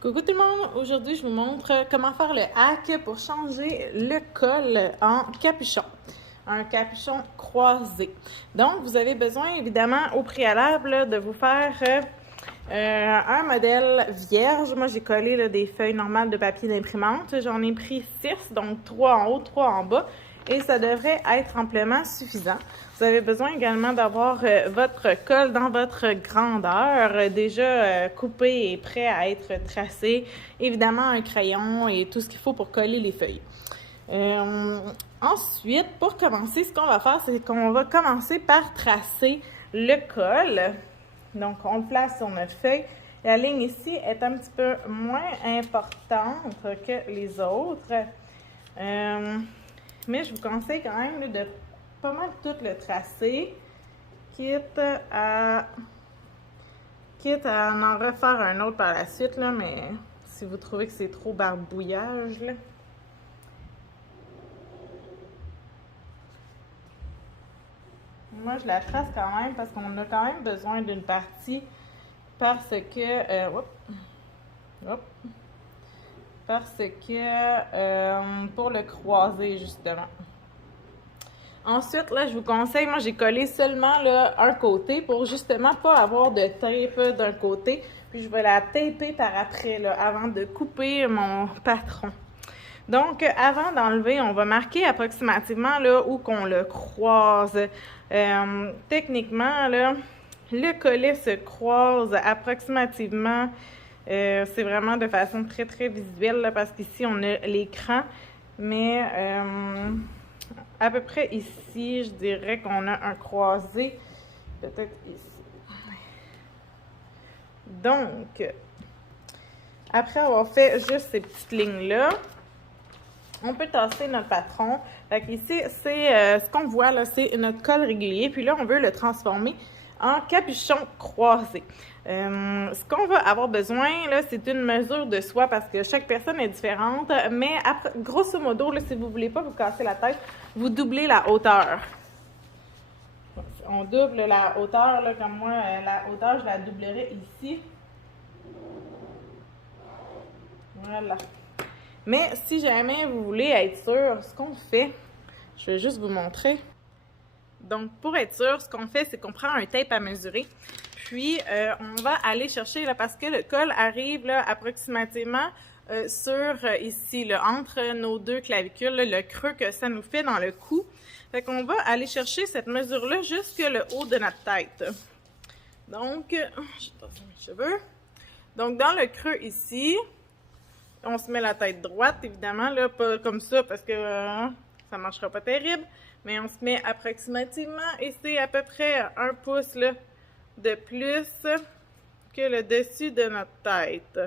Coucou tout le monde! Aujourd'hui, je vous montre comment faire le hack pour changer le col en capuchon. Un capuchon croisé. Donc, vous avez besoin évidemment au préalable de vous faire un modèle vierge. Moi, j'ai collé là, des feuilles normales de papier d'imprimante. J'en ai pris 6, donc 3 en haut, 3 en bas. Et ça devrait être amplement suffisant. Vous avez besoin également d'avoir votre col dans votre grandeur, déjà coupé et prêt à être tracé. Évidemment, un crayon et tout ce qu'il faut pour coller les feuilles. Ensuite, pour commencer, ce qu'on va faire, c'est qu'on va commencer par tracer le col. Donc, on le place sur notre feuille. La ligne ici est un petit peu moins importante que les autres. Mais je vous conseille quand même là, de pas mal tout le tracer, quitte à en refaire un autre par la suite, là, mais si vous trouvez que c'est trop barbouillage, là. Moi, je la trace quand même parce qu'on a quand même besoin d'une partie parce que... pour le croiser, justement. Ensuite, là, je vous conseille, moi, j'ai collé seulement là, un côté pour justement pas avoir de tape d'un côté. Puis, je vais la taper par après, là, avant de couper mon patron. Donc, avant d'enlever, on va marquer approximativement là, où qu'on le croise. Techniquement, là, le collet se croise approximativement. C'est vraiment de façon très, très visuelle là, parce qu'ici, on a l'écran. Mais à peu près ici, je dirais qu'on a un croisé. Peut-être ici. Donc, après avoir fait juste ces petites lignes-là, on peut tasser notre patron. Fait qu'ici, c'est ce qu'on voit là, c'est notre col régulier. Puis là, on veut le transformer en capuchon croisé. Ce qu'on va avoir besoin, là, c'est une mesure de soie parce que chaque personne est différente. Mais après, grosso modo, là, si vous ne voulez pas vous casser la tête, vous doublez la hauteur. On double la hauteur, là, comme moi, la hauteur, je la doublerai ici. Voilà. Mais si jamais vous voulez être sûr, ce qu'on fait, je vais juste vous montrer. Donc, pour être sûr, ce qu'on fait, c'est qu'on prend un tape à mesurer. Puis, on va aller chercher, là, parce que le col arrive là, approximativement sur ici, là, entre nos deux clavicules, là, le creux que ça nous fait dans le cou. Fait qu'on va aller chercher cette mesure-là jusque le haut de notre tête. Donc, je tasse mes cheveux. Donc, dans le creux ici, on se met la tête droite, évidemment, là, pas comme ça, parce que ça ne marchera pas terrible. Mais on se met approximativement, et c'est à peu près 1 pouce là, de plus que le dessus de notre tête.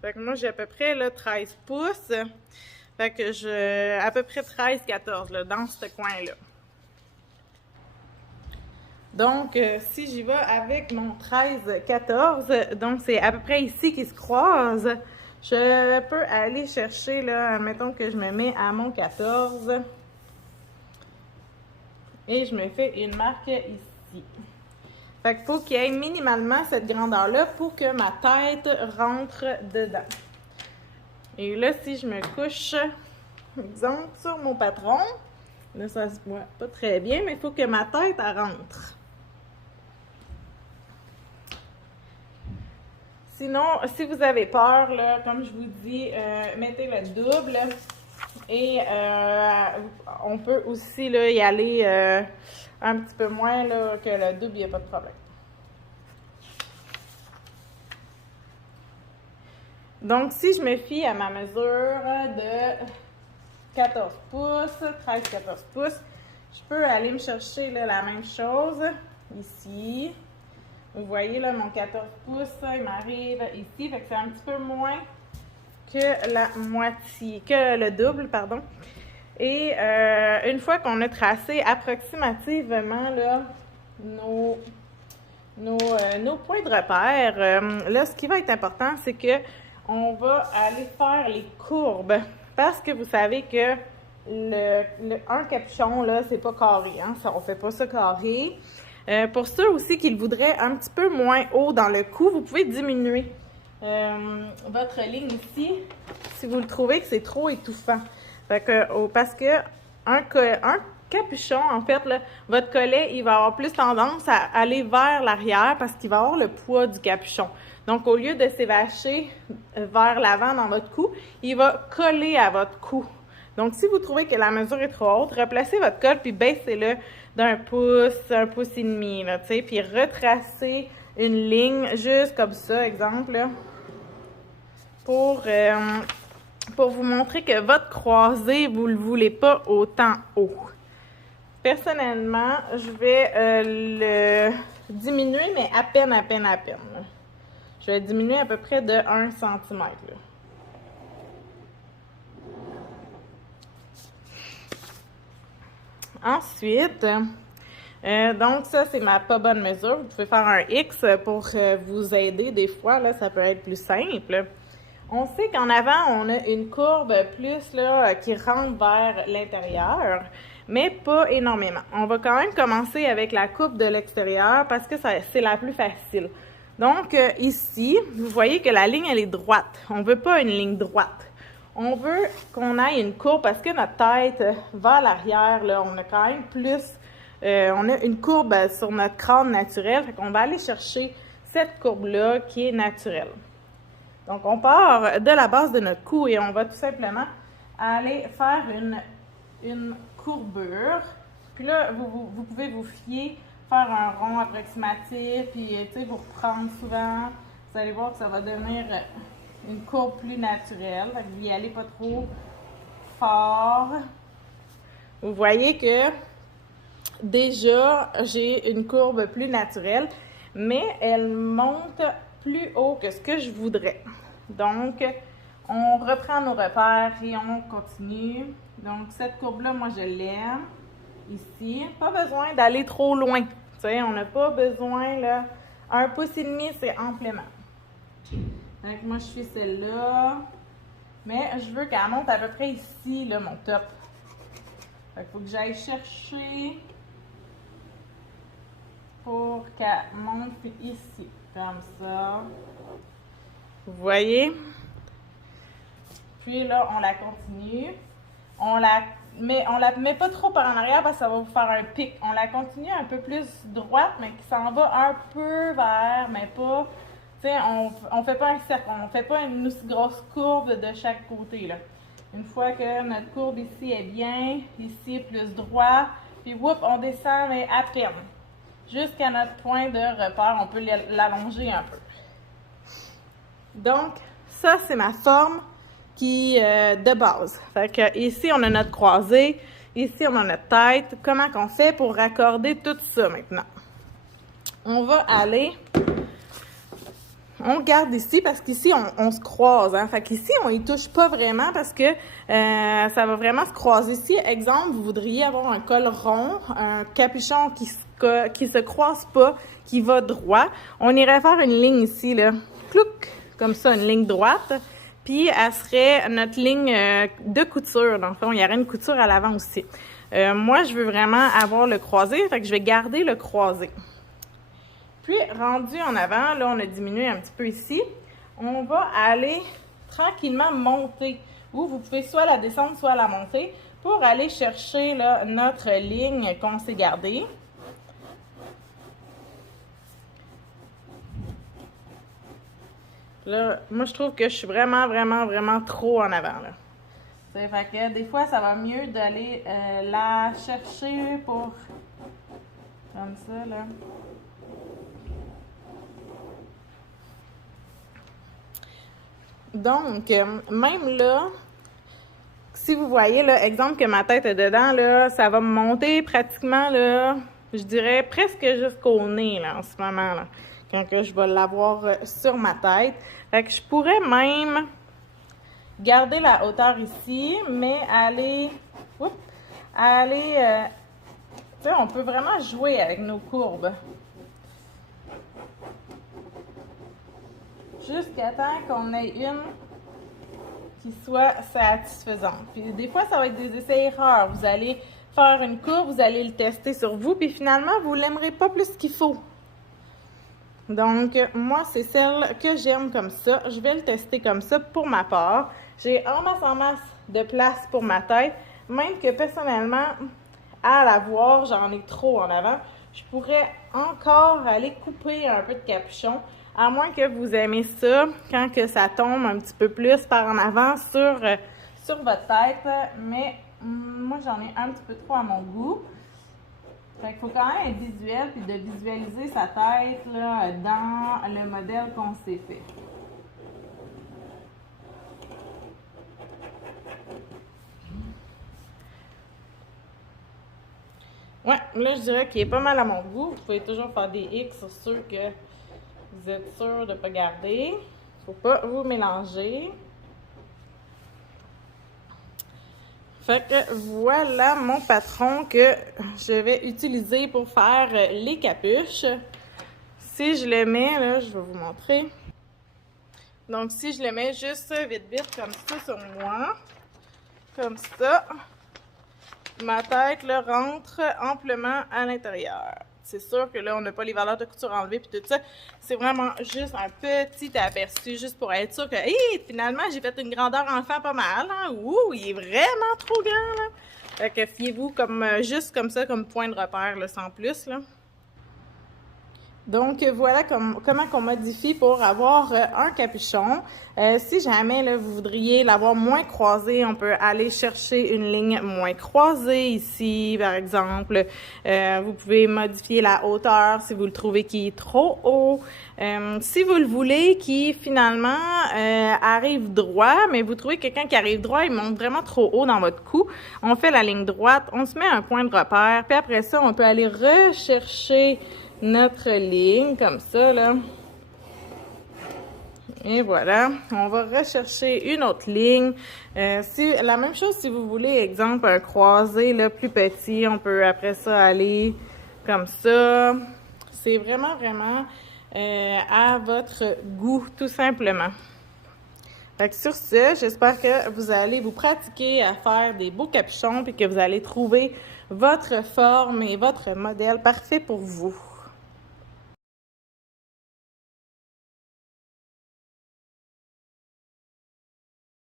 Fait que moi, j'ai à peu près là, 13 pouces. Fait que à peu près 13-14 là, dans ce coin-là. Donc, si j'y vais avec mon 13-14, donc c'est à peu près ici qui se croise, je peux aller chercher, là, admettons que je me mets à mon 14 et je me fais une marque ici. Fait qu'il faut qu'il y ait minimalement cette grandeur-là pour que ma tête rentre dedans. Et là, si je me couche, disons, sur mon patron, là, ça se voit pas très bien, mais il faut que ma tête, elle rentre. Sinon, si vous avez peur, là, comme je vous dis, mettez le double. Et on peut aussi là, y aller un petit peu moins là, que le double, il n'y a pas de problème. Donc, si je me fie à ma mesure de 14 pouces, 13-14 pouces, je peux aller me chercher là, la même chose ici. Vous voyez, là, mon 14 pouces, il m'arrive ici, fait que c'est un petit peu moins que la moitié, que le double, pardon. Et une fois qu'on a tracé approximativement là, nos points de repère, là, ce qui va être important, c'est que on va aller faire les courbes. Parce que vous savez que un capuchon, là, c'est pas carré, hein? Ça, on fait pas ça carré. Pour ceux aussi qui le voudraient un petit peu moins haut dans le cou, vous pouvez diminuer votre ligne ici si vous le trouvez que c'est trop étouffant. Fait que, parce que un capuchon, en fait, là, votre collet, il va avoir plus tendance à aller vers l'arrière parce qu'il va avoir le poids du capuchon. Donc, au lieu de s'évacher vers l'avant dans votre cou, il va coller à votre cou. Donc, si vous trouvez que la mesure est trop haute, replacez votre col puis baissez-le d'un pouce et demi, là, tu sais, puis retracez une ligne juste comme ça, exemple, là, pour vous montrer que votre croisé, vous ne le voulez pas autant haut. Personnellement, je vais le diminuer, mais à peine. Je vais diminuer à peu près de 1 cm. Ensuite, donc ça, c'est ma pas bonne mesure. Vous pouvez faire un X pour vous aider. Des fois, là, ça peut être plus simple. On sait qu'en avant, on a une courbe plus là, qui rentre vers l'intérieur, mais pas énormément. On va quand même commencer avec la coupe de l'extérieur parce que c'est la plus facile. Donc, ici, vous voyez que la ligne, elle est droite. On ne veut pas une ligne droite. On veut qu'on ait une courbe parce que notre tête vers l'arrière, là, on a quand même plus... on a une courbe sur notre crâne naturel, fait qu'on va aller chercher cette courbe-là qui est naturelle. Donc, on part de la base de notre cou et on va tout simplement aller faire une courbure. Puis là, vous pouvez vous fier, faire un rond approximatif, puis tu sais, vous reprendre souvent. Vous allez voir que ça va devenir une courbe plus naturelle. Fait que vous n'y allez pas trop fort. Vous voyez que déjà, j'ai une courbe plus naturelle, mais elle monte plus haut que ce que je voudrais. Donc, on reprend nos repères et on continue. Donc, cette courbe-là, moi, je l'aime. Ici, pas besoin d'aller trop loin. Tu sais, on n'a pas besoin, là, 1,5 pouce, c'est amplement. Donc, moi, je fais celle-là. Mais je veux qu'elle monte à peu près ici, là, mon top. Fait qu'il faut que j'aille chercher pour qu'elle monte ici, comme ça. Vous voyez? Puis là, on la continue. On la met pas trop par en arrière parce que ça va vous faire un pic. On la continue un peu plus droite, mais qui s'en va un peu vers, mais pas... Tu sais, on fait pas un cercle, on fait pas une aussi grosse courbe de chaque côté, là. Une fois que notre courbe ici est bien, ici est plus droit, puis whoop, on descend, mais à peine. Jusqu'à notre point de repère, on peut l'allonger un peu. Donc, ça, c'est ma forme de base. Fait que ici, on a notre croisé, ici, on a notre tête. Comment qu'on fait pour raccorder tout ça maintenant? On va aller... On garde ici parce qu'ici, on se croise. Hein? Fait qu'ici, on y touche pas vraiment parce que ça va vraiment se croiser. Ici, exemple, vous voudriez avoir un col rond, un capuchon qui se croise pas, qui va droit. On irait faire une ligne ici, là. Clouc! Comme ça, une ligne droite. Puis, elle serait notre ligne de couture. Dans le fond, il y aurait une couture à l'avant aussi. Moi, je veux vraiment avoir le croisé. Fait que je vais garder le croisé. Puis, rendu en avant, là, on a diminué un petit peu ici. On va aller tranquillement monter. Ou vous pouvez soit la descendre, soit la monter pour aller chercher là, notre ligne qu'on s'est gardée. Là, moi, je trouve que je suis vraiment trop en avant, là. Fait que des fois, ça va mieux d'aller la chercher pour... Comme ça, là. Donc, même là, si vous voyez, là, exemple que ma tête est dedans, là, ça va me monter pratiquement, là, je dirais presque jusqu'au nez, là, en ce moment, là, quand que je vais l'avoir sur ma tête. Fait que je pourrais même garder la hauteur ici, mais aller, tu sais, on peut vraiment jouer avec nos courbes. Jusqu'à temps qu'on ait une qui soit satisfaisante. Puis des fois, ça va être des essais-erreurs. Vous allez faire une courbe, vous allez le tester sur vous, puis finalement, vous ne l'aimerez pas plus qu'il faut. Donc, moi, c'est celle que j'aime comme ça. Je vais le tester comme ça pour ma part. J'ai en masse de place pour ma tête, même que personnellement, à la voir, j'en ai trop en avant. Je pourrais encore aller couper un peu de capuchon, à moins que vous aimez ça, quand que ça tombe un petit peu plus par en avant sur votre tête. Mais moi, j'en ai un petit peu trop à mon goût. Fait qu'il faut quand même être visuel puis de visualiser sa tête là, dans le modèle qu'on s'est fait. Ouais, là je dirais qu'il est pas mal à mon goût. Vous pouvez toujours faire des X sur ceux que vous êtes sûr de ne pas garder. Faut pas vous mélanger. Fait que voilà mon patron que je vais utiliser pour faire les capuches. Si je le mets, là, je vais vous montrer. Donc, si je le mets juste vite comme ça sur moi, comme ça, ma tête là, rentre amplement à l'intérieur. C'est sûr que là, on n'a pas les valeurs de couture enlevées puis tout ça. C'est vraiment juste un petit aperçu, juste pour être sûr que, hey, finalement, j'ai fait une grandeur enfant pas mal. Hein? Ouh, il est vraiment trop grand, là. Fait que fiez-vous comme, juste comme ça, comme point de repère, là, sans plus, là. Donc, voilà comment on modifie pour avoir un capuchon. Si jamais là, vous voudriez l'avoir moins croisé, on peut aller chercher une ligne moins croisée ici, par exemple. Vous pouvez modifier la hauteur si vous le trouvez qui est trop haut. Si vous le voulez qui, finalement, arrive droit, mais vous trouvez quelqu'un qui arrive droit, il monte vraiment trop haut dans votre cou, on fait la ligne droite, on se met un point de repère, puis après ça, on peut aller rechercher notre ligne, comme ça, là. Et voilà. On va rechercher une autre ligne. La même chose si vous voulez, exemple, un croisé, là, plus petit. On peut, après ça, aller comme ça. C'est vraiment à votre goût, tout simplement. Fait que sur ce, j'espère que vous allez vous pratiquer à faire des beaux capuchons puis que vous allez trouver votre forme et votre modèle parfait pour vous.